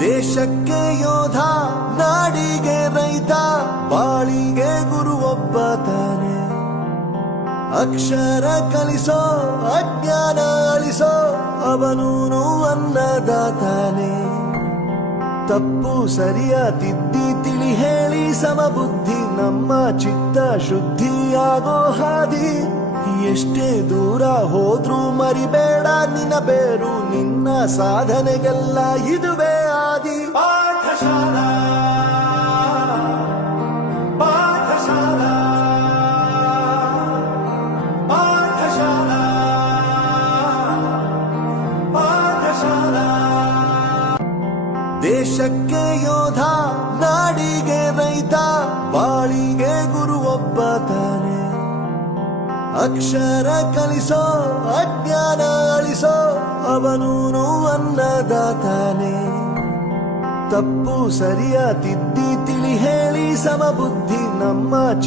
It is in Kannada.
ದೇಶಕ್ಕೆ ಯೋಧ, ನಾಡಿಗೆ ರೈತ, ಬಾಳಿಗೆ ಗುರು ಒಬ್ಬ ತಾನೆ. ಅಕ್ಷರ ಕಲಿಸೋ, ಅಜ್ಞಾನ ಅಳಿಸೋ, ಅವನೂನು ಅನ್ನದಾತಾನೆ. ತಪ್ಪು ಸರಿಯ ತಿದ್ದಿ ತಿಳಿ ಹೇಳಿ ಸಮಬುದ್ಧಿ, ನಮ್ಮ ಚಿತ್ತ ಶುದ್ಧಿಯಾಗೋ ಹಾದಿ. ಎಷ್ಟೇ ದೂರ ಹೋದ್ರೂ ಮರಿಬೇಡ ನಿನ್ನ ಬೇರು, ನಿನ್ನ ಸಾಧನೆಗೆಲ್ಲ ಇದುವೇ ಆದಿ. ಪಾಠಶಾಲಾ ಪಾಠಶಾಲಾ ಪಾಠಶಾಲಾ ಪಾಠಶಾಲಾ. ದೇಶಕ್ಕೆ ಯೋಧ, ನಾಡಿಗೆ ರೈತ, ಬಾಳಿಗೆ ಗುರು ಒಬ್ಬ ತಾನೆ. ಅಕ್ಷರ ಕಲಿಸೋ, ಅಜ್ಞಾನ ಅಳಿಸೋ, ಅವನೂನು ಅನ್ನದಾತಾನೆ. ತಪ್ಪು ಸರಿಯ ತಿದ್ದಿ ತಿಳಿ ಹೇಳಿ ಸಮಬುದ್ಧಿ, ನಮ್ಮ